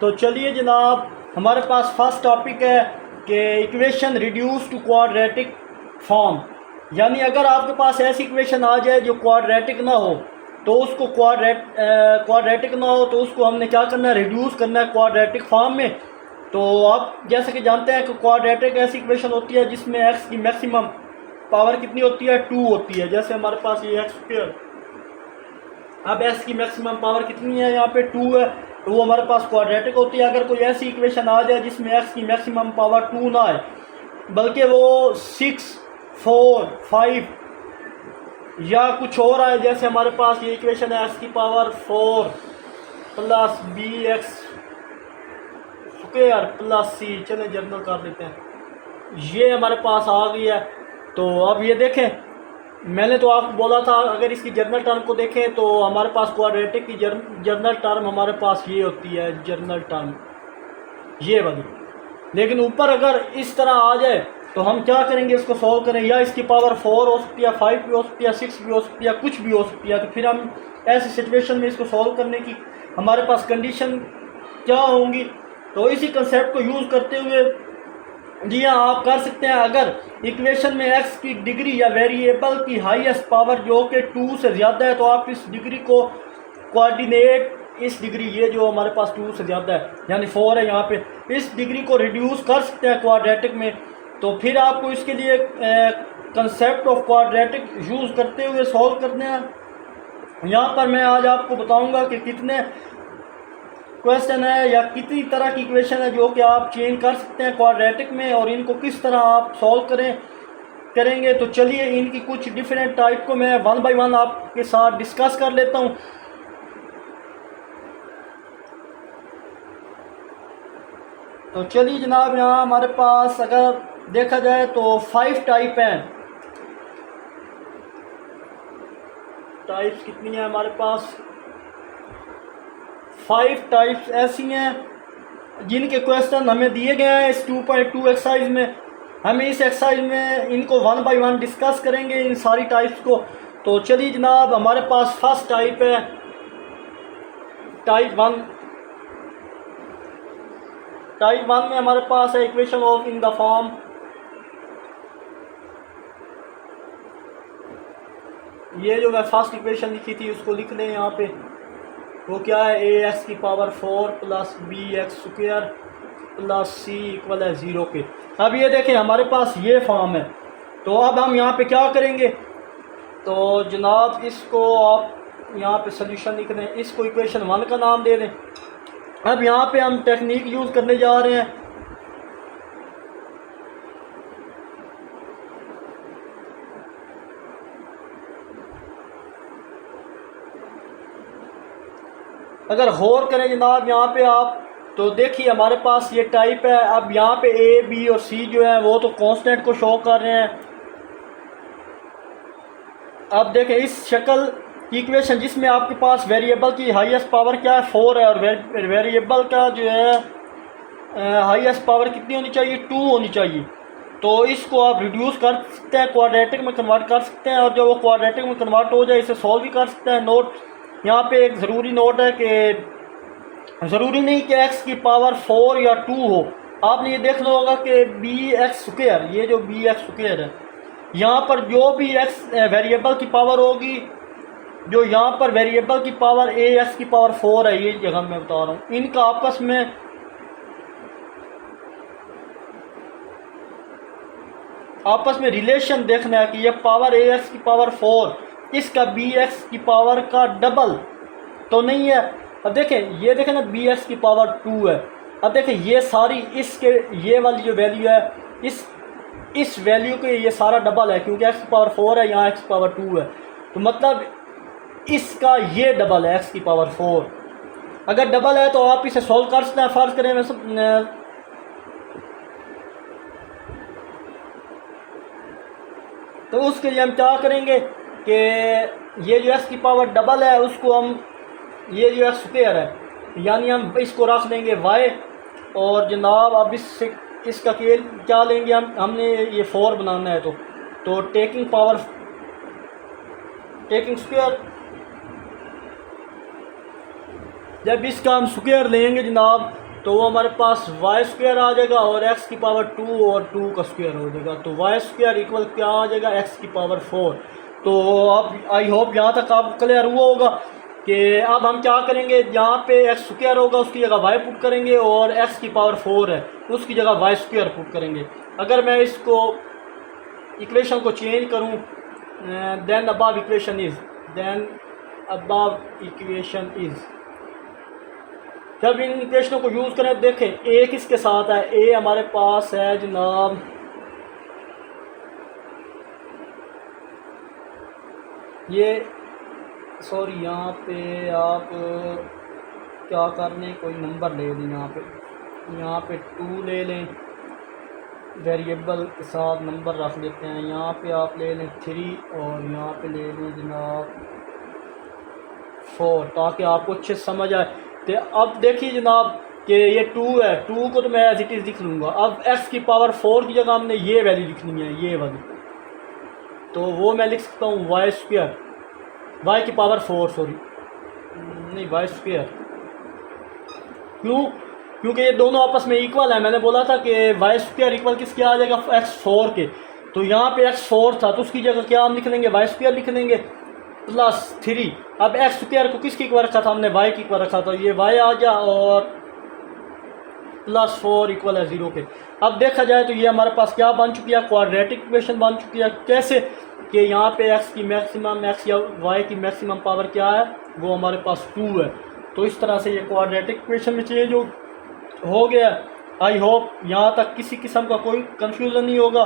तो चलिए जनाब, हमारे पास फर्स्ट टॉपिक है कि equation reduce to quadratic form. यानी अगर आपके पास ऐसी इक्वेशन आ जाए जो क्वाड्रेटिक ना हो, तो उसको क्वाड्रेटिक ना हो तो उसको हमने क्या करना है, रिड्यूस करना है क्वाड्रेटिक फॉर्म में। तो आप जैसे कि जानते हैं कि क्वाड्रेटिक ऐसी इक्वेशन होती है जिसमें एक्स की मैक्सिमम पावर कितनी होती है, 2 होती है। जैसे हमारे पास ये एक्स स्क्वायर, अब एक्स की मैक्सिमम पावर कितनी है, यहाँ पे 2 है, तो वो हमारे पास क्वाड्रेटिक होती है। अगर कोई ऐसी इक्वेशन आ जाए जिसमें एक्स की मैक्सिमम पावर 2 ना आए, बल्कि वो 6, 4, 5 या कुछ और आए, जैसे हमारे पास ये इक्वेशन है एक्स की power 4 plus b x square plus c, चले जर्नल कर लेते हैं, ये हमारे पास आ गई है। तो अब ये देखें, मैंने तो आपको बोला था अगर इसकी जर्नल टर्म को देखें तो हमारे पास क्वाड्रेटिक की जर्नल टर्म हमारे पास ये होती है, जर्नल टर्म ये वाली। लेकिन ऊपर अगर इस तरह आ जाए तो हम क्या करेंगे, इसको सॉल्व करें, या इसकी पावर 4 हो सकती है, 5 भी हो सकती है, 6 भी हो सकती है, कुछ भी हो सकती है। तो फिर हम ऐसी सिचुएशन में इसको सॉल्व करने की हमारे पास कंडीशन क्या होंगी, तो इसी कंसेप्ट को यूज़ करते हुए जी हाँ आप कर सकते हैं। अगर इक्वेशन में एक्स की डिग्री या वेरिएबल की हाईएस्ट पावर जो कि 2 से ज़्यादा है, तो आप इस डिग्री को कोऑर्डिनेट, इस डिग्री ये जो हमारे पास 2 से ज़्यादा है यानी 4 है यहाँ पे, इस डिग्री को रिड्यूस कर सकते हैं क्वाड्रेटिक में। तो फिर आपको इसके लिए कंसेप्ट ऑफ क्वाड्रेटिक यूज़ करते हुए सॉल्व करने हैं। यहाँ पर मैं आज आपको बताऊँगा कि कितने क्वेश्चन है या कितनी तरह की इक्वेशन है जो कि आप चेंज कर सकते हैं क्वाड्रेटिक में, और इनको किस तरह आप सॉल्व करेंगे। तो चलिए इनकी कुछ डिफरेंट टाइप को मैं 1 बाय 1 आपके साथ डिस्कस कर लेता हूं। तो चलिए जनाब, यहाँ हमारे पास अगर देखा जाए तो 5 टाइप हैं। टाइप्स कितनी है हमारे पास, 5 टाइप्स ऐसी हैं जिनके क्वेश्चन हमें दिए गए हैं इस 2.2 एक्सरसाइज में। हमें इस एक्सरसाइज में इनको 1 बाय 1 डिस्कस करेंगे इन सारी टाइप्स को। तो चलिए जनाब, हमारे पास फर्स्ट टाइप है टाइप 1। टाइप 1 में हमारे पास है equation of in the form, ये जो मैं फर्स्ट इक्वेशन लिखी थी उसको लिख लें यहाँ पे। वो क्या है, ए एक्स की power 4 plus b x square plus c equal है 0 के। अब ये देखें हमारे पास ये फॉर्म है। तो अब हम यहाँ पे क्या करेंगे, तो जनाब इसको आप यहाँ पे सोल्यूशन लिख दें, इसको इक्वेशन 1 का नाम दे दें। अब यहाँ पे हम टेक्निक यूज़ करने जा रहे हैं। अगर गौर करें जनाब यहाँ पे आप, तो देखिए हमारे पास ये टाइप है। अब यहाँ पे ए बी और सी जो है वो तो कांस्टेंट को शो कर रहे हैं। अब देखें इस शक्ल की इक्वेशन जिसमें आपके पास वेरिएबल की हाईएस्ट पावर क्या है, 4 है, और वेरिएबल का जो है हाईएस्ट पावर कितनी होनी चाहिए, 2 होनी चाहिए। तो इसको आप रिड्यूस कर सकते हैं, क्वाड्रेटिक में कन्वर्ट कर सकते हैं, और जब वो क्वाड्रेटिक में कन्वर्ट हो जाए इसे सॉल्व भी कर सकते हैं। नोट यहाँ पे एक ज़रूरी नोट है कि ज़रूरी नहीं कि एक्स की पावर 4 या 2 हो। आपने ये देखना होगा कि बी एक्स स्क्वायर, ये जो बी एक्स स्क्वायर है, यहाँ पर जो भी एक्स वेरिएबल की पावर होगी, जो यहाँ पर वेरिएबल की पावर ए एक्स की पावर 4 है, ये जगह मैं बता रहा हूँ, इनका आपस में रिलेशन देखना है कि ये पावर ए एक्स की पावर 4 इसका बी एक्स की पावर का डबल तो नहीं है। अब देखें, ये देखें ना, बी एक्स की पावर 2 है। अब देखें ये सारी इसके ये वाली जो वैल्यू है, इस वैल्यू के ये सारा डबल है, क्योंकि एक्स की पावर 4 है, यहाँ एक्स की पावर 2 है, तो मतलब इसका ये डबल है एक्स की पावर 4। अगर डबल है तो आप इसे सॉल्व कर सकते हैं। फर्ज करें तो उसके लिए हम क्या करेंगे कि ये जो एक्स की पावर डबल है उसको हम, ये जो एक्स स्क्वायर है यानी हम इसको रख लेंगे वाई, और जनाब अब इसका क्या लेंगे हमने ये 4 बनाना है, तो टेकिंग स्क्वायर, जब इसका हम स्क्वायर लेंगे जनाब तो वो हमारे पास वाई स्क्वायर आ जाएगा और एक्स की पावर 2 और 2 का स्क्वायर हो जाएगा। तो वाई स्क्वायर इक्वल क्या आ जाएगा, एक्स की पावर 4। तो अब आई होप यहाँ तक आपको क्लियर हुआ होगा कि अब हम क्या करेंगे, यहाँ पे एक्स स्क्वायर होगा उसकी जगह वाई पुट करेंगे और एक्स की पावर 4 है उसकी जगह वाई स्क्वायर पुट करेंगे। अगर मैं इसको इक्वेशन को चेंज करूँ, देन अबव इक्वेशन इज़, जब इन इक्वेशनों को यूज़ करें देखें ए किसके साथ है, ए हमारे पास है जनाब ये, सॉरी यहाँ पे आप क्या कर लें, कोई नंबर ले लें, यहाँ पे 2 ले लें, वेरिएबल के साथ नंबर रख लेते हैं। यहाँ पे आप ले लें 3 और यहाँ पे ले लें जनाब 4 ताकि आपको अच्छे समझ आए। तो अब देखिए जनाब कि ये 2 है, 2 को तो मैं एज इट इज़ लिख लूँगा। अब x की पावर 4 की जगह हमने ये वैल्यू लिखनी है, ये वाली, तो वो मैं लिख सकता हूँ वाई स्क्वायर, वाई की पावर 4, सॉरी नहीं वाई स्क्वायर। क्यों? क्योंकि ये दोनों आपस में इक्वल है। मैंने बोला था कि वाई स्क्वायर इक्वल किसके आ जाएगा, x4 के। तो यहाँ पे x4 था तो उसकी जगह क्या हम लिख लेंगे, वाई स्क्वायर लिख लेंगे प्लस 3। अब एक्स स्क्वायर को किसकी इक्वल रखा था हमने, वाई की इक्वल रखा था, ये वाई आ गया और प्लस 4 इक्वल है 0 के। अब देखा जाए तो ये हमारे पास क्या बन चुकी है, क्वाड्रेटिक इक्वेशन बन चुकी है। कैसे कि यहाँ पे एक्स की मैक्सिमम, एक्स या वाई की मैक्सिमम पावर क्या है, वो हमारे पास 2 है। तो इस तरह से ये क्वाड्रेटिक इक्वेशन में चेंज हो गया। आई होप यहाँ तक किसी किस्म का कोई कंफ्यूजन नहीं होगा।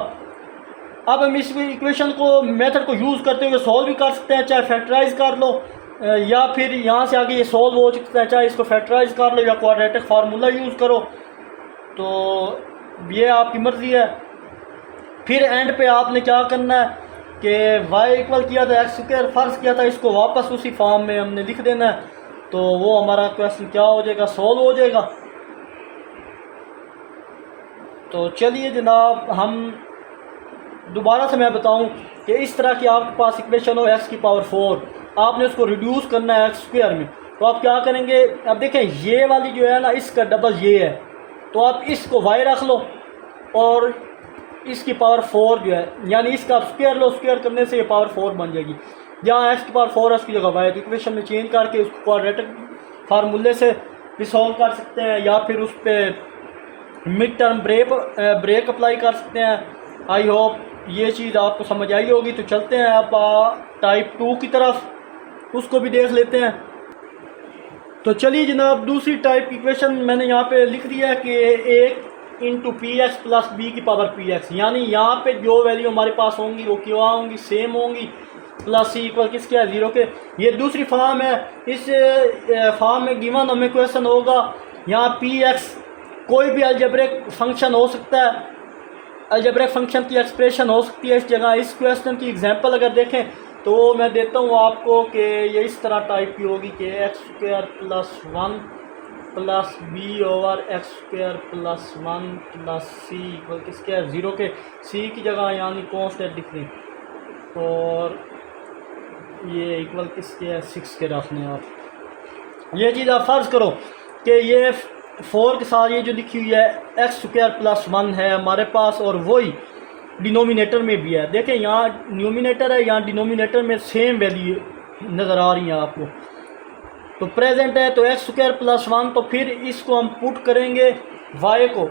अब हम इस इक्वेशन को मेथड को यूज़ करते हुए सॉल्व भी कर सकते हैं, चाहे फैक्टराइज कर लो या फिर यहाँ से आगे ये सॉल्व हो सकता है, चाहे इसको फैक्टराइज कर लो या क्वाड्रेटिक फार्मूला यूज़ करो, तो ये आपकी मर्ज़ी है। फिर एंड पे आपने क्या करना है कि वाई इक्वल किया था एक्स स्क्वायर, फ़र्ज़ किया था, इसको वापस उसी फॉर्म में हमने लिख देना है। तो वो हमारा क्वेश्चन क्या हो जाएगा, सॉल्व हो जाएगा। तो चलिए जनाब, हम दोबारा से मैं बताऊं कि इस तरह की आपके पास इक्वेशन हो एक्स की पावर 4, आपने उसको रिड्यूस करना है एक्स स्क्वायर में। तो आप क्या करेंगे, अब देखें ये वाली जो है ना, इसका डबल ये है, तो आप इसको वाई रख लो और इसकी पावर 4 जो है, यानी इसका आप स्क्वायर लो, स्क्वायर करने से ये पावर 4 बन जाएगी। यहाँ एक्स की पावर 4 है उसकी जगह वाई, तो इक्वेशन में चेंज करके उसको क्वाड्रेटिक फार्मूले से भी सॉल्व कर सकते हैं या फिर उस पर मिड टर्म ब्रेक अप्लाई कर सकते हैं। आई होप ये चीज़ आपको समझ आई होगी। तो चलते हैं अब टाइप 2 की तरफ, उसको भी देख लेते हैं। तो चलिए जनाब, दूसरी टाइप की इक्वेशन मैंने यहाँ पे लिख दिया है कि 1 into p x plus b की पावर पी एक्स, यानी यहाँ पे जो वैल्यू हमारे पास होंगी वो क्या होंगी, सेम होंगी, प्लस सी इक्वल किसके है, 0 के। ये दूसरी फॉर्म है। इस फॉर्म में गिवन हमें क्वेश्चन होगा, यहाँ पी एक्स कोई भी अलजेब्रिक फंक्शन हो सकता है, अलजेब्रिक फंक्शन की एक्सप्रेशन हो सकती है इस जगह। इस क्वेश्चन की एग्जांपल अगर देखें तो मैं देता हूँ आपको कि ये इस तरह टाइप की होगी कि x square plus 1 plus b over x square plus 1 plus c equal किसके है, 0 के। सी की जगह यानी कॉन्स्टेंट लिख लें और ये इक्वल किसके है, 6 के रखने आप। ये चीज़ आप फ़र्ज़ करो कि ये 4 के साथ ये जो लिखी हुई है एक्स स्क्वायर प्लस 1 है हमारे पास, और वही डिनोमिनेटर में भी है। देखें यहाँ न्यूमिनेटर है, यहाँ डिनोमिनेटर में सेम वैल्यू नज़र आ रही है आपको। तो प्रेजेंट है तो एक्स स्क्वायर प्लस 1, तो फिर इसको हम पुट करेंगे वाई को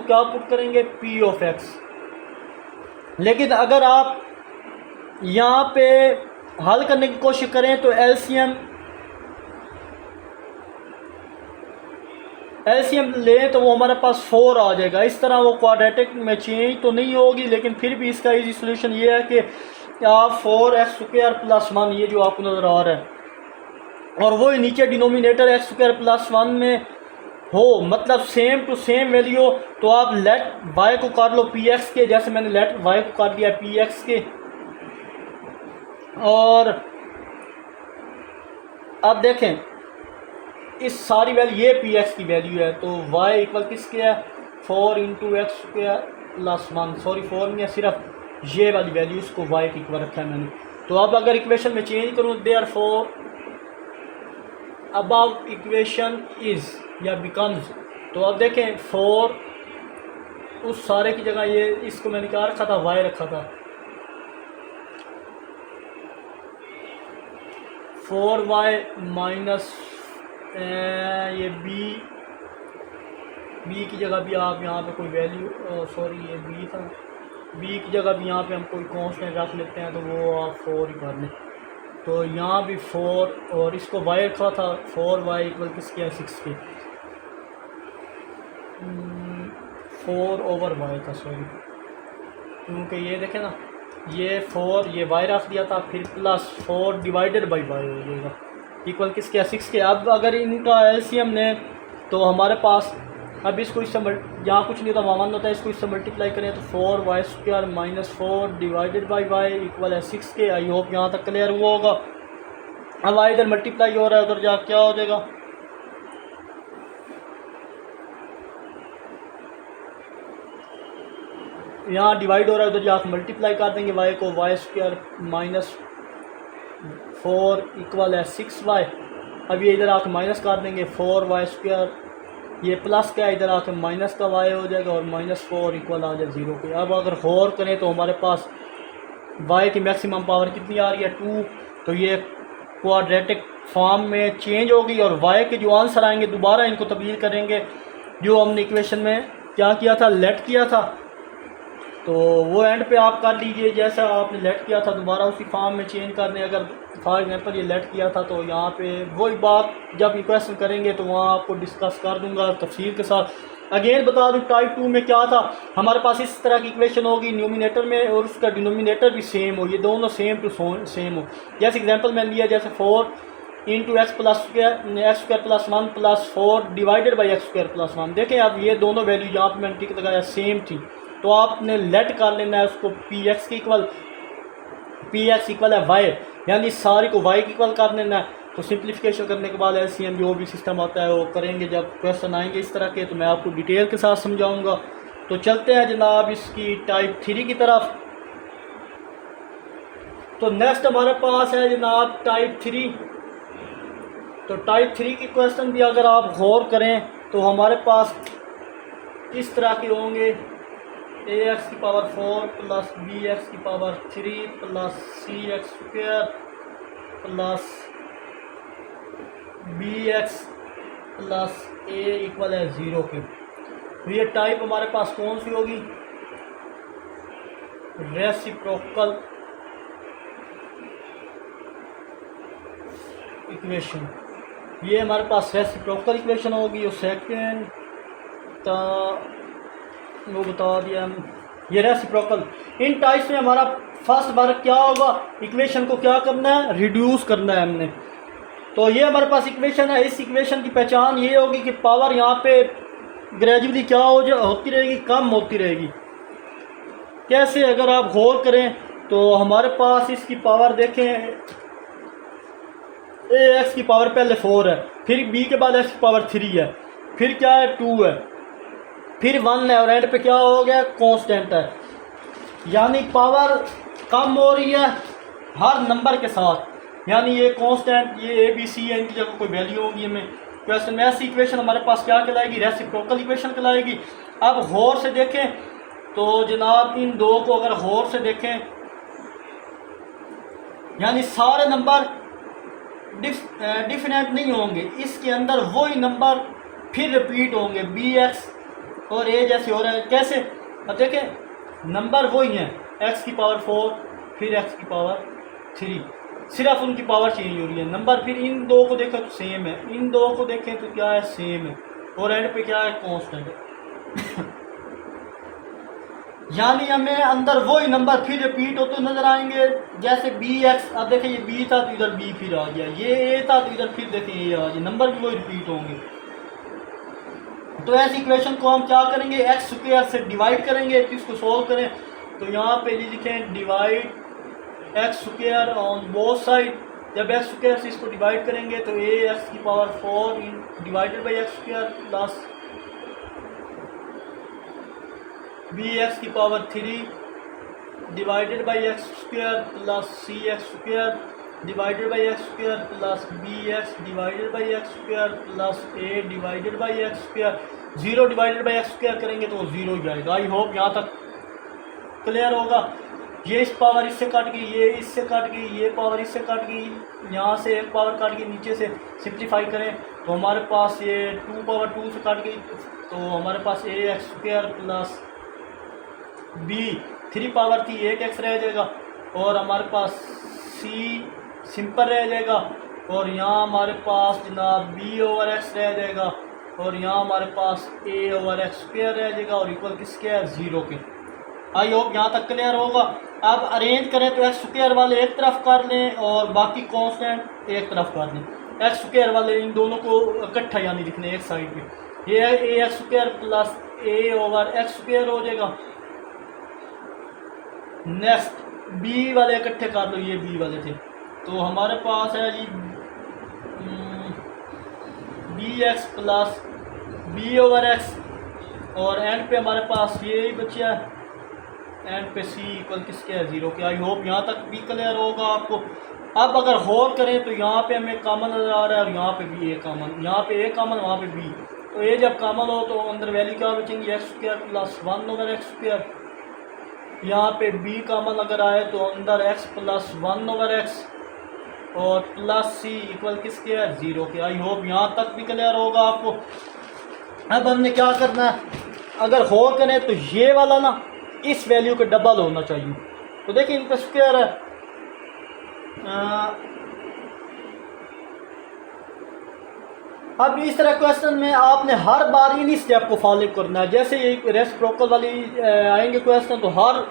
क्या पुट करेंगे, पी ऑफ एक्स। लेकिन अगर आप यहाँ पे हल करने की कोशिश करें तो एलसीएम लें तो वो हमारे पास 4 आ जाएगा। इस तरह वो क्वाड्रेटिक में चेंज तो नहीं होगी, लेकिन फिर भी इसका इजी सोल्यूशन ये है कि आप 4x स्क्वायर प्लस 1 ये जो आपको नज़र आ रहा है, और वो नीचे डिनोमिनेटर एक्स स्क्वायर प्लस 1 में हो, मतलब सेम टू सेम वैल्यू, तो आप लेट वाई को कर लो पी एक्स के, जैसे मैंने लेट वाई को कर दिया पी एक्स के। और अब देखें इस सारी वैल्यू, ये पी एक्स की वैल्यू है, तो वाई इक्वल किसके है, 4 into x square plus 1, sorry 4 नहीं है, सिर्फ ये वाली वैल्यू, इसको वाई की इक्वल रखा है मैंने। तो अब अगर इक्वेशन में चेंज करूँ, देयरफॉर अबव इक्वेशन इज़ या बिकम्स, तो अब देखें 4 उस सारे की जगह ये इसको मैंने क्या रखा था, y रखा था। 4y माइनस ये b की जगह भी आप यहाँ पे कोई वैल्यू, सॉरी ये b था, b की जगह भी यहाँ पे हम कोई कांस्टेंट रख लेते हैं, तो वो आप 4 ही कर लें। तो यहाँ भी 4 और इसको y रखा था, 4y इक्वल किसके है, 6 के, 4/y था, सॉरी, क्योंकि ये देखें ना, ये 4 ये y रख दिया था, फिर प्लस 4 डिवाइडेड बाई y हो जाएगा, इक्वल किसके है, 6 के। अब अगर इनका एलसीएम लें तो हमारे पास, अब इसको इससे यहाँ कुछ नहीं होता, मामन होता है, इसको इससे मल्टीप्लाई करें तो 4y² minus 4 divided by y equal है 6 के। आई होप यहाँ तक क्लियर हुआ होगा। अब y इधर मल्टीप्लाई हो रहा है, उधर जा क्या हो जाएगा, यहाँ डिवाइड हो रहा है, उधर जाकर मल्टीप्लाई कर देंगे y को, y² माइनस 4 इक्वल है 6y। अब ये इधर आकर माइनस कर देंगे, 4y², ये प्लस का इधर आकर माइनस का y हो जाएगा, और -4 इक्वल आ जाए 0 के। अब अगर गौर करें तो हमारे पास y की मैक्सिमम पावर कितनी आ रही है, 2, तो ये क्वाड्रेटिक फॉर्म में चेंज होगी, और y के जो आंसर आएंगे दोबारा इनको तब्दील करेंगे, जो हमने इक्वेशन में क्या किया था, लेट किया था, तो वो एंड पे आप कर लीजिए जैसा आपने लेट किया था, दोबारा उसी फॉर्म में चेंज कर दें। अगर फॉर एग्जांपल ये लेट किया था, तो यहाँ पे वही बात जब इक्वेशन करेंगे तो वहाँ आपको डिस्कस कर दूंगा तफसील के साथ। अगेन बता दूँ, टाइप 2 में क्या था, हमारे पास इस तरह की इक्वेशन होगी न्यूमिनेटर में, और उसका डिनोमिनेटर भी सेम हो, ये दोनों सेम टू सेम हो। जैसे एग्जाम्पल मैंने लिया, जैसे 4 into x square plus 1 plus 4 divided by x²+1। देखें अब ये दोनों वैल्यू यहाँ पर मैंने टिक लगाया सेम थी, तो आपने लेट कर लेना है उसको px के इक्वल, px इक्वल है y, यानी सारी को y के इक्वल कर लेना है। तो सिंप्लीफिकेशन करने के बाद एलसीएम जो भी सिस्टम आता है वो करेंगे, जब क्वेश्चन आएंगे इस तरह के तो मैं आपको डिटेल के साथ समझाऊंगा। तो चलते हैं जनाब इसकी टाइप 3 की तरफ। तो नेक्स्ट हमारे पास है जनाब टाइप 3। तो टाइप 3 की क्वेश्चन भी अगर आप गौर करें तो हमारे पास इस तरह के होंगे, ax की पावर 4 प्लस bx की power 3 plus c(x² plus bx plus a equal है 0 के। तो ये टाइप हमारे पास कौन सी होगी, रेसिप्रोकल इक्वेशन। ये हमारे पास रेसिप्रोकल इक्वेशन होगी। और सेकेंड वो बता दिया हम, ये रेसिप्रोकल। इन टाइप्स में हमारा फर्स्ट वर्क क्या होगा, इक्वेशन को क्या करना है, रिड्यूस करना है हमने। तो ये हमारे पास इक्वेशन है, इस इक्वेशन की पहचान ये होगी कि पावर यहाँ पे ग्रेजुअली क्या होती रहेगी, कम होती रहेगी। कैसे, अगर आप गौर करें तो हमारे पास इसकी पावर देखें, ax की पावर पहले 4 है, फिर b के बाद x की पावर 3 है, फिर क्या है 2 है, फिर 1 है, और एंड पे क्या हो गया, कांस्टेंट है। यानी पावर कम हो रही है हर नंबर के साथ, यानी ये कांस्टेंट, ये a b c है, इनकी जगह कोई वैल्यू होगी हमें क्वेश्चन में। ऐसी इक्वेशन हमारे पास क्या कहलाएगी, रेसिप्रोकल इक्वेशन कहलाएगी। अब गौर से देखें तो जनाब इन दो को अगर गौर से देखें, यानी सारे नंबर डिफरेंट नहीं होंगे, इसके अंदर वही नंबर फिर रिपीट होंगे, bx और a जैसे हो रहे हैं। कैसे, अब देखें नंबर वही हैं, x की पावर 4 फिर x की पावर 3, सिर्फ उनकी पावर चेंज हो रही है। नंबर फिर इन दो को देखें तो सेम है, इन दो को देखें तो क्या है, सेम है, और एंड पे क्या है, कांस्टेंट है। यानी हमें अंदर वही नंबर फिर रिपीट होते नजर आएंगे। जैसे bx, अब देखें ये b था तो इधर b फिर आ गया, ये a था तो इधर फिर देखें ये आ गया, नंबर भी वही रिपीट होंगे। तो ऐसी इक्वेशन को हम क्या करेंगे, x² से डिवाइड करेंगे। तो इसको सोल्व करें तो यहाँ पे लिखें divide x² on both side. जब x² से इसको डिवाइड करेंगे तो ax की power 4 divided by x² plus bx की power 3 divided by x² plus cx²। Divided by x square plus b x divided by x square plus a divided by x square. Zero divided by x square करेंगे तो zero ही आएगा। I hope यहाँ तक clear होगा। ये इस power इससे cut गई, ये इससे कट गई, ये पावर इससे कट गई, यहाँ से एक पावर कट गई, नीचे से सिंप्लीफाई करें तो हमारे पास ये 2 पावर 2 से कट गई, तो हमारे पास a x square plus b 3 power थी, एक एक्स रह जाएगा और हमारे पास सी सिंपल रह जाएगा और यहाँ हमारे पास जनाब बी ओवर एक्स रह जाएगा और यहाँ हमारे पास ए ओवर एक्स स्क्वायर रह जाएगा और इक्वल किसके है, ज़ीरो के। आई होप यहाँ तक क्लियर होगा। अब अरेंज करें तो एक्स स्क्वायर वाले एक तरफ कर लें और बाकी कांस्टेंट एक तरफ कर लें। एक्स स्क्वायर वाले इन दोनों को इकट्ठा यानी लिखने एक साइड पे, ये ए एक्स स्क्वायर प्लस ए ओवर एक्स स्क्वायर हो जाएगा। नेक्स्ट बी वाले इकट्ठे कर लो, ये बी वाले थे, तो हमारे पास है जी b x plus b over x और एंड पे हमारे पास ये ही बचा है, एंड पे सी इक्वल किसके है, ज़ीरो के। आई होप यहाँ तक भी क्लियर होगा आपको। अब अगर होल करें तो यहाँ पे हमें कॉमन नज़र आ रहा है और यहाँ पे भी ए कॉमन, यहाँ पे ए कॉमन वहाँ पे बी, तो ये जब कॉमन हो तो अंदर वैल्यू क्या बचेंगी, x square plus 1 over x square. यहाँ पे बी कॉमन अगर आए तो अंदर एक्स प्लस 1 ओवर एक्स और प्लस सी इक्वल किसके है, ज़ीरो के। आई होप यहाँ तक भी क्लियर होगा आपको। अब हमने क्या करना है, अगर होल करें तो ये वाला ना इस वैल्यू के डबल होना चाहिए, तो देखिए इनका स्क्वायर है अब इस तरह क्वेश्चन में आपने हर बार इन्हीं स्टेप को फॉलो करना है। जैसे ये रेसिप्रोकल वाली आएंगे क्वेश्चन तो हर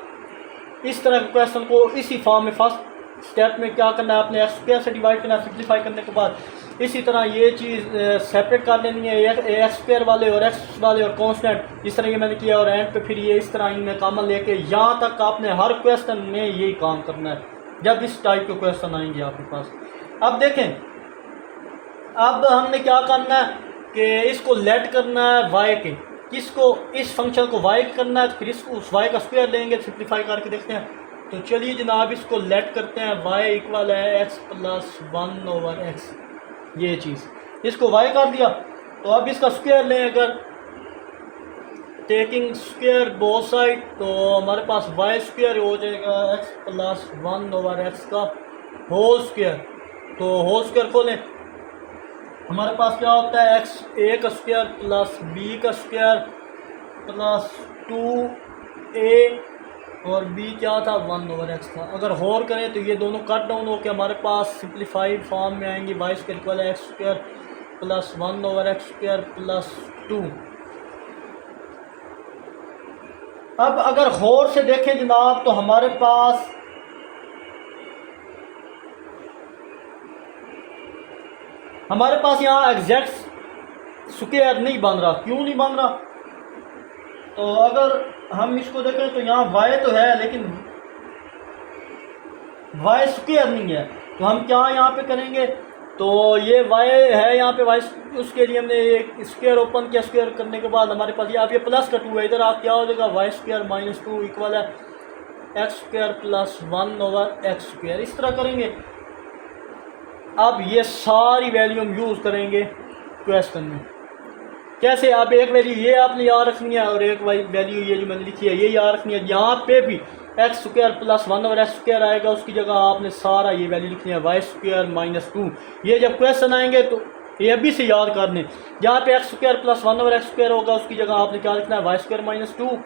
इस तरह के क्वेश्चन को इसी फॉर्म में फर्स्ट स्टेप में क्या करना है, अपने एक्स स्क्वायर से डिवाइड करना है, सिंप्लीफाई करने के बाद इसी तरह ये चीज़ सेपरेट कर लेनी है, एक्स स्क्वायर वाले और एक्स वाले और कांस्टेंट इस तरह ये मैंने किया और एंड पे फिर ये इस तरह इनमें कॉमन लेके यहाँ तक आपने हर क्वेश्चन में यही काम करना है जब इस टाइप के क्वेश्चन आएंगे आपके पास। अब देखें, अब हमने क्या करना है कि इसको लेट करना है वाई के, किसको, इस फंक्शन को वाई करना है, फिर इसको उस वाई का स्क्वायर लेंगे, सिंप्लीफाई करके देखते हैं। तो चलिए जनाब इसको लेट करते हैं, y इक्वल है एक्स प्लस 1 ओवर एक्स, ये चीज़ इसको y कर दिया। तो अब इसका स्क्वायर लें, अगर टेकिंग स्क्वायर बोथ साइड तो हमारे पास y स्क्वायर हो जाएगा एक्स प्लस 1 ओवर एक्स का होल स्क्वायर। तो होल स्क्वायर खोलें, हमारे पास क्या होता है, एक्स ए का स्क्वायर प्लस बी का स्क्वायर प्लस 2a और b क्या था, 1 ओवर एक्स था। अगर होल करें तो ये दोनों कट डाउन होकर हमारे पास सिंप्लीफाइड फॉर्म में आएंगे, वाई स्क्वायर इक्वल है x square plus 1 over x square plus 2। अब अगर होल से देखें जनाब तो हमारे पास यहाँ एग्जैक्ट स्क्वायर नहीं बन रहा। क्यों नहीं बन रहा, तो अगर हम इसको देखें तो यहाँ y तो है लेकिन y स्क्वायर नहीं है, तो हम क्या यहाँ पे करेंगे, तो ये y है यहाँ पे y, उसके लिए हमने एक स्क्वायर ओपन किया, स्क्वायर करने के बाद हमारे पास ये आप ये प्लस का 2 है, इधर आप क्या हो जाएगा, वाई स्क्वायर माइनस 2 इक्वल है x square plus 1 over x square. इस तरह करेंगे। अब ये सारी वैल्यू हम यूज़ करेंगे क्वेश्चन में। कैसे, अब एक वैल्यू ये आपने याद रखनी है और एक वैल्यू ये जो मैंने लिखी है ये याद रखनी है। यहाँ पे भी x square plus 1 over x square आएगा, उसकी जगह आपने सारा ये वैल्यू लिखनी है वाई स्क्वायर माइनस 2। ये जब क्वेश्चन आएंगे तो ये अभी से याद कर लें, जहाँ पे x square plus 1 over x square होगा उसकी जगह आपने क्या लिखना है, वाई स्क्वायर माइनस 2,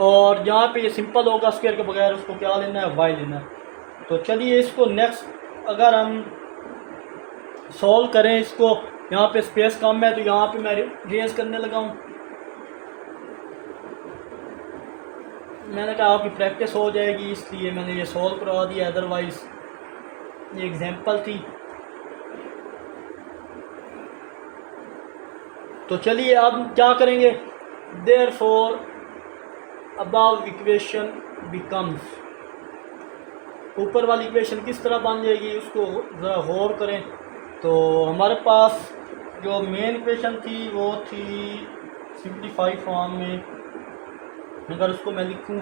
और जहाँ पे ये सिंपल होगा स्क्वायर के बगैर उसको क्या लेना है, वाई लेना है। तो चलिए इसको नेक्स्ट अगर हम सॉल्व करें, इसको यहाँ पे स्पेस कम है तो यहाँ पे मैं रेज करने लगा हूँ। मैंने कहा आपकी प्रैक्टिस हो जाएगी इसलिए मैंने ये सॉल्व करवा दिया, अदरवाइज ये एग्जांपल थी। तो चलिए अब क्या करेंगे, देयरफॉर अबव इक्वेशन बिकम्स, ऊपर वाली इक्वेशन किस तरह बन जाएगी उसको ज़रा गौर करें। तो हमारे पास जो मेन इक्वेशन थी वो थी सिंप्लीफाई फॉर्म में, अगर उसको मैं लिखूं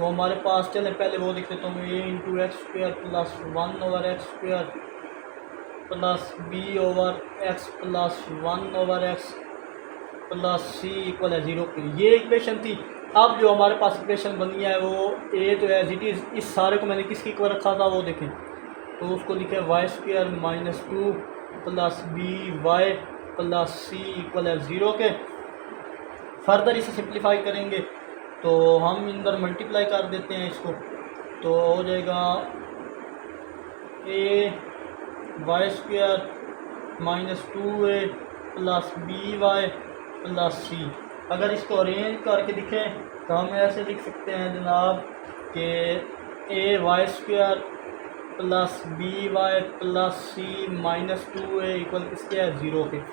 तो हमारे पास चले पहले वो देख लेता हूँ, a into x square plus 1 over x square plus b over x plus 1 over x plus c equal है 0 की। ये इक्वेशन थी। अब जो हमारे पास इक्वेशन बनी है वो ए तो एज इट इज़, इस सारे को मैंने किसकी इक्वल रखा था वो देखें, तो उसको लिखे y square minus 2 plus b y plus c equal है 0 के। फर्दर इसे सिंप्लीफाई करेंगे तो हम अंदर मल्टीप्लाई कर देते हैं इसको, तो हो जाएगा a y square minus 2a plus b y plus c. अगर इसको अरेंज करके दिखें तो हम ऐसे लिख सकते हैं जनाब कि a y square plus b y plus c minus 2a equal किसके है 0 के।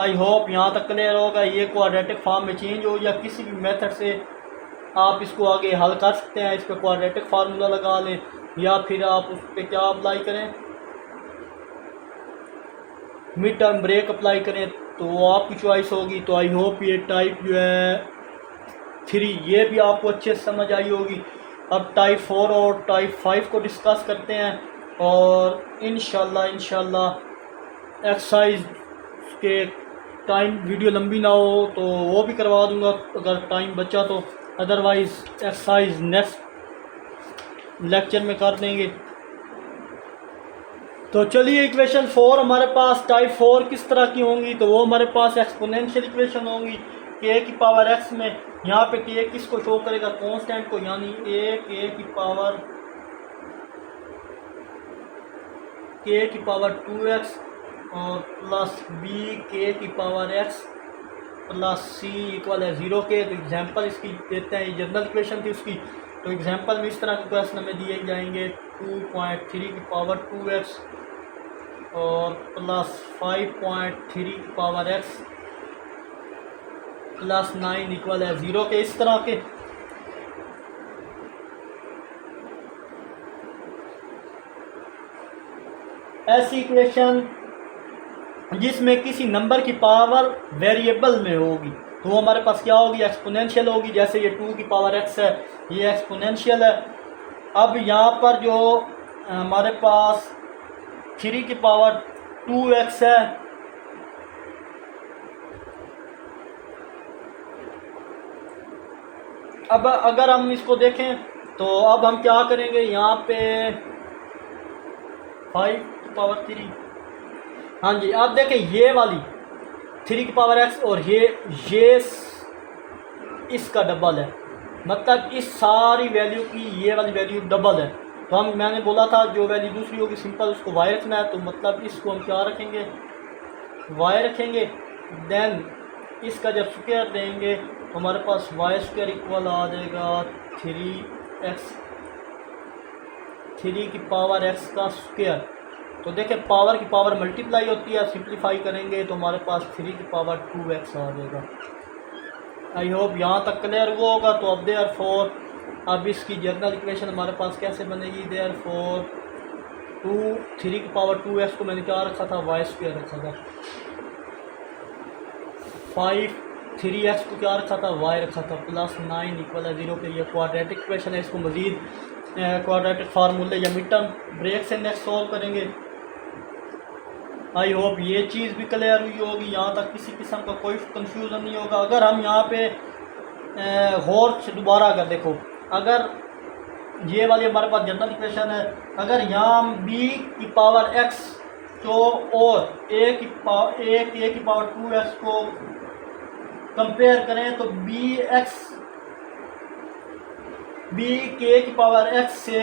आई होप यहाँ तक क्लियर होगा। ये क्वाड्रेटिक फॉर्म में चेंज हो या किसी भी मेथड से आप इसको आगे हल कर सकते हैं। इस पर क्वाड्रेटिक फार्मूला लगा लें या फिर आप उस पर क्या अप्लाई करें, मिड टर्म ब्रेक अप्लाई करें, तो आपकी चॉइस होगी। तो आई होप ये टाइप जो है 3 ये भी आपको अच्छे से समझ आई होगी। अब टाइप 4 और टाइप 5 को डिस्कस करते हैं और इंशाल्लाह एक्सरसाइज के टाइम वीडियो लंबी ना हो तो वो भी करवा दूंगा अगर टाइम बचा तो, अदरवाइज़ एक्सरसाइज नेक्स्ट लेक्चर में कर देंगे। तो चलिए इक्वेशन 4 हमारे पास टाइप 4 किस तरह की होंगी, तो वो हमारे पास एक्सपोनेंशियल इक्वेशन होंगी k की पावर x में। यहाँ पे k किसको शो करेगा, कांस्टेंट को, यानी a k की पावर 2x और प्लस b k की power x plus c equal है 0 के। तो एग्जांपल इसकी देते हैं, ये जनरल इक्वेशन थी उसकी। तो एग्जांपल में इस तरह के क्वेश्चन हमें दिए जाएंगे 2.3 की पावर 2x और प्लस 5.3 की पावर x प्लस 9 इक्वल है 0 के। इस तरह के ऐसी इक्वेशन जिसमें किसी नंबर की पावर वेरिएबल में होगी तो वो हमारे पास क्या होगी, एक्सपोनेंशियल होगी। जैसे ये 2 की पावर x है, ये एक्सपोनेंशियल है। अब यहाँ पर जो हमारे पास 3 की पावर 2x है, अब अगर हम इसको देखें तो अब हम क्या करेंगे, यहाँ पे 5 की पावर 3, हाँ जी, आप देखें ये वाली 3 की पावर x और ये इसका डबल है, मतलब इस सारी वैल्यू की ये वाली वैल्यू डबल है। तो मैंने बोला था जो वैल्यू दूसरी होगी सिंपल उसको y रखना है, तो मतलब इसको हम क्या रखेंगे, y रखेंगे। देन इसका जब स्क्वायर देंगे तो हमारे पास वाई स्क्वायर इक्वल आ जाएगा 3 की पावर x का स्क्वायर। तो देखें पावर की पावर मल्टीप्लाई होती है, सिंप्लीफाई करेंगे तो हमारे पास 3 की पावर 2x आ जाएगा। आई होप यहाँ तक क्लियर हुआ होगा। तो अब देयरफॉर अब इसकी जनरल इक्वेशन हमारे पास कैसे बनेगी, देयरफॉर 3 की पावर 2x को मैंने क्या रखा था, वाई स्क्वायर रखा था। 3x को क्या रखा था, y रखा था, प्लस 9 इक्वल है 0 के। ये क्वाड्रेटिक इक्वेशन है, इसको मज़ीद क्वाड्रेटिक फार्मूले या मिड टर्म ब्रेक से नेक्स्ट सॉल्व करेंगे। आई होप ये चीज़ भी क्लियर हुई होगी, यहाँ तक किसी किस्म का कोई कंफ्यूजन नहीं होगा। अगर हम यहाँ पे गौर से दोबारा अगर देखो, अगर ये वाली हमारे पास जनरल इक्वेशन है, अगर यहाँ हम b की पावर x तो और a की पावर 2x को कंपेयर करें तो b k की पावर x से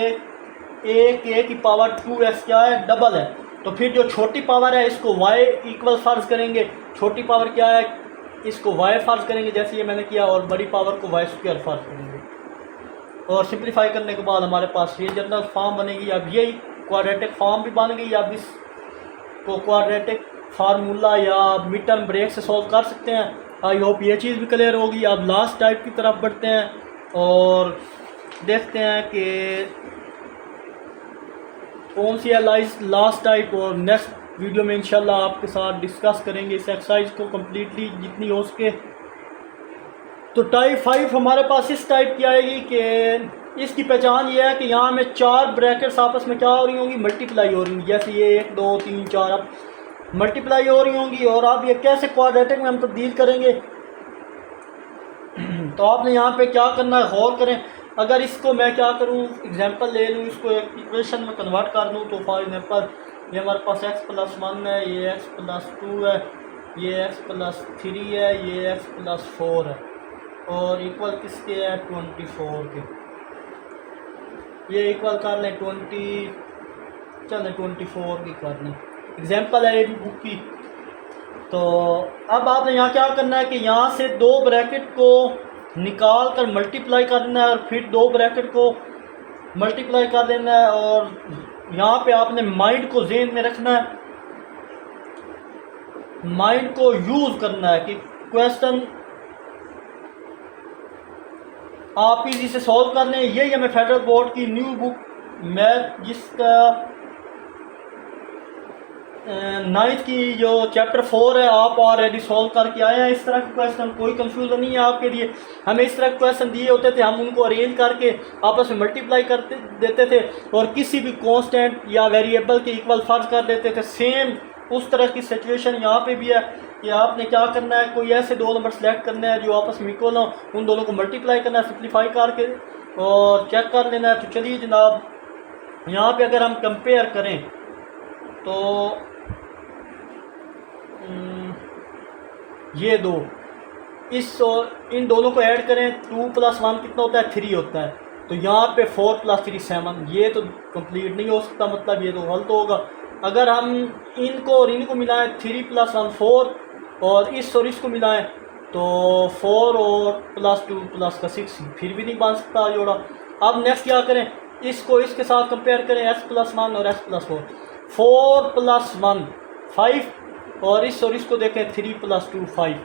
a k की पावर 2x क्या है, डबल है। तो फिर जो छोटी पावर है इसको y इक्वल फर्ज करेंगे, छोटी पावर क्या है इसको y फर्ज करेंगे जैसे ये मैंने किया, और बड़ी पावर को y स्क्वायर फर्ज करेंगे। और सिंप्लीफाई करने के बाद हमारे पास ये जनरल फॉर्म बनेगी। अब यही क्वाड्रेटिक फॉर्म भी बन गई। अब इसको क्वाड्रेटिक फार्मूला या मिड टर्म ब्रेक से सॉल्व कर सकते हैं। आई होप ये चीज़ भी क्लियर होगी। अब लास्ट टाइप की तरफ बढ़ते हैं और देखते हैं कि कौन सी है लास्ट टाइप, और नेक्स्ट वीडियो में इंशाल्लाह आपके साथ डिस्कस करेंगे इस एक्सरसाइज को कम्प्लीटली जितनी हो सके। तो टाइप 5 हमारे पास इस टाइप की आएगी कि इसकी पहचान ये है कि यहाँ में 4 ब्रैकेट्स आपस में क्या हो रही होंगी, मल्टीप्लाई हो रही होंगी। जैसे ये 1 2 3 4 अब मल्टीप्लाई हो रही होंगी। और आप ये कैसे क्वाड्रेटिक में हम तब्दील करेंगे, तो आपने यहाँ पे क्या करना है, गौर करें। अगर इसको मैं क्या करूँ, एग्जांपल ले लूँ, इसको एक इक्वेशन में कन्वर्ट कर दूँ, तो फॉर एग्जांपल ये हमारे पास x+1 है, ये x+2 है, ये x+3 है, ये x+4 है, और इक्वल किसके है, 24 के। ये इक्वल कर लें 24 की कर लें, एग्जांपल है ये भी बुक की। तो अब आपने यहाँ क्या करना है कि यहाँ से 2 ब्रैकेट को निकाल कर मल्टीप्लाई करना है, और फिर 2 ब्रैकेट को मल्टीप्लाई कर देना है। और यहाँ पे आपने माइंड को ज़हन में रखना है, माइंड को यूज़ करना है कि क्वेश्चन आप इजी से सॉल्व कर लें। यही हमें फेडरल बोर्ड की न्यू बुक मैथ जिसका 9th की जो चैप्टर 4 है, आप ऑलरेडी सॉल्व करके आए हैं। इस तरह के क्वेश्चन, कोई कंफ्यूजन नहीं है आपके लिए। हमें इस तरह के क्वेश्चन दिए होते थे, हम उनको अरेंज करके आपस में मल्टीप्लाई करते देते थे, और किसी भी कांस्टेंट या वेरिएबल के इक्वल फर्ज कर देते थे। सेम उस तरह की सिचुएशन यहाँ पे भी है कि आपने क्या करना है, कोई ऐसे 2 नंबर सेलेक्ट करने हैं जो आपस में इक्वल हो, उन दोनों को मल्टीप्लाई करना है सिंप्लीफाई करके, और चेक कर लेना है। तो चलिए जनाब, यहाँ पे अगर हम कंपेयर करें तो ये 2 इन दोनों को ऐड करें, 2 + 1 कितना होता है, 3 होता है। तो यहाँ पे 4 + 3 7, ये तो कंप्लीट नहीं हो सकता, मतलब ये तो गलत होगा। अगर हम इनको और इनको मिलाएं, 3 + 1 4, और इस और इसको मिलाएं तो 4 और +2 + 6, फिर भी नहीं बन सकता जोड़ा। अब नेक्स्ट क्या करें, इसको इसके साथ कंपेयर करें, x+1 और x+4, 4 + 1 5, और इसको देखें 3 + 2 5।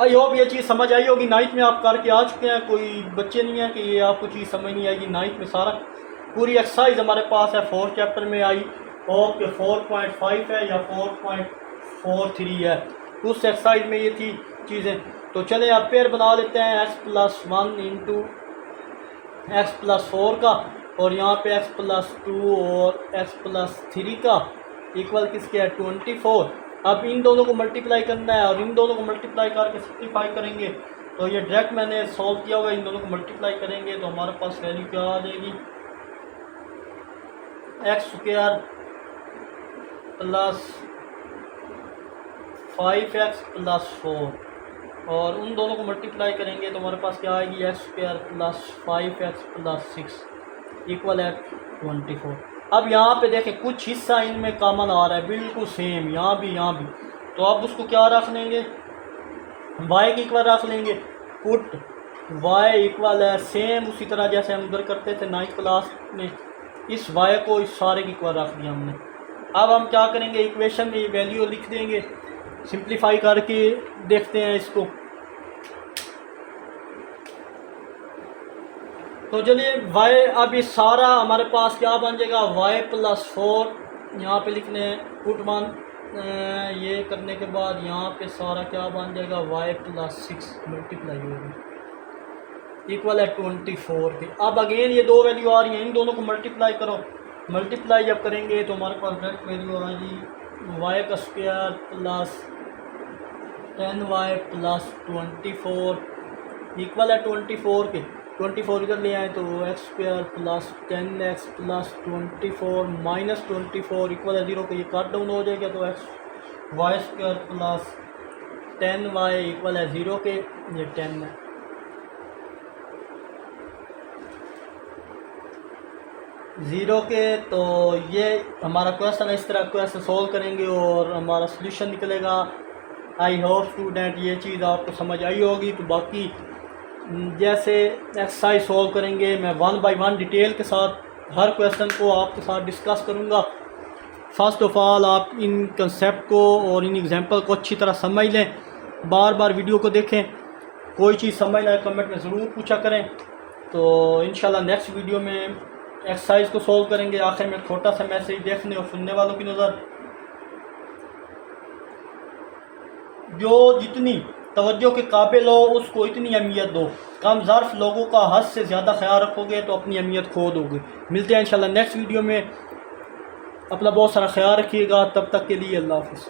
आई होप ये चीज़ समझ आई होगी। 9th में आप करके आ चुके हैं, कोई बच्चे नहीं है कि ये आपको चीज़ समझ नहीं आएगी। 9th में सारा पूरी एक्सरसाइज हमारे पास है, 4th चैप्टर में आई। होप के 4.5 है या 4.43 है, उस एक्सरसाइज में ये थी चीज़ें। तो चलें आप पेयर बना लेते हैं, x+1 × x+4 का, और यहाँ पे x+2 और x+3 का इक्वल किसके है, 24। अब इन दोनों को मल्टीप्लाई करना है, और इन दोनों को मल्टीप्लाई करके सिंप्लीफाई करेंगे। तो ये डायरेक्ट मैंने सॉल्व किया हुआ है, इन दोनों को मल्टीप्लाई करेंगे तो हमारे पास वैल्यू क्या आ जाएगी, x² + 5x + 4, और उन दोनों को मल्टीप्लाई करेंगे तो हमारे पास क्या आएगी, x² + 5x + 6 इक्वल है 24। अब यहाँ पे देखें कुछ हिस्सा इनमें कॉमन आ रहा है, बिल्कुल सेम, यहाँ भी। तो अब उसको क्या रख लेंगे, y के इक्वल रख लेंगे, पुट y इक्वल है सेम उसी तरह जैसे हम उधर करते थे 9th क्लास में। इस y को इस सारे के इक्वल रख दिया हमने। अब हम क्या करेंगे, इक्वेशन में वैल्यू लिख देंगे, सिंप्लीफाई करके देखते हैं इसको। तो चलिए y, अब ये सारा हमारे पास क्या बन जाएगा, y+4 यहाँ पे लिखने पुट 1, ये करने के बाद यहाँ पे सारा क्या बन जाएगा, y+6 मल्टीप्लाई होगी इक्वल है 24 के। अब अगेन ये 2 वैल्यू आ रही हैं, इन दोनों को मल्टीप्लाई करो। मल्टीप्लाई जब करेंगे तो हमारे पास डायरेक्ट वैल्यू आएगी y² + 10y + 24 इक्वल है 24 के। 24 इधर ले आए तो x² + 10x + 24 - 24 इक्वल है 0 के। ये कट डाउन हो जाएगा तो y² + 10y इक्वल है 0 के, ये 10 है। ज़ीरो के। तो ये हमारा क्वेश्चन है, इस तरह क्वेश्चन सोल्व करेंगे और हमारा सोल्यूशन निकलेगा। आई होप स्टूडेंट ये चीज़ आपको समझ आई होगी। तो बाकी जैसे एक्सरसाइज सोल्व करेंगे मैं 1 बाय 1 डिटेल के साथ हर क्वेश्चन को आपके साथ डिस्कस करूँगा। फ़र्स्ट ऑफ़ ऑल आप इन कंसेप्ट को और इन एग्जांपल को अच्छी तरह समझ लें, बार बार वीडियो को देखें, कोई चीज़ समझ ना आए कमेंट में ज़रूर पूछा करें। तो इंशाल्लाह नेक्स्ट वीडियो में एक्सरसाइज को सोल्व करेंगे। आखिर में छोटा सा मैसेज देखने और सुनने वालों की नज़र, जो जितनी तवज्जो के काबिल हो उसको इतनी अहमियत दो। कम ज़र्फ लोगों का हद से ज़्यादा ख्याल रखोगे तो अपनी अहमियत खो दोगे। मिलते हैं इंशाल्लाह नेक्स्ट वीडियो में। अपना बहुत सारा ख्याल रखिएगा, तब तक के लिए अल्लाह हाफ़िज़।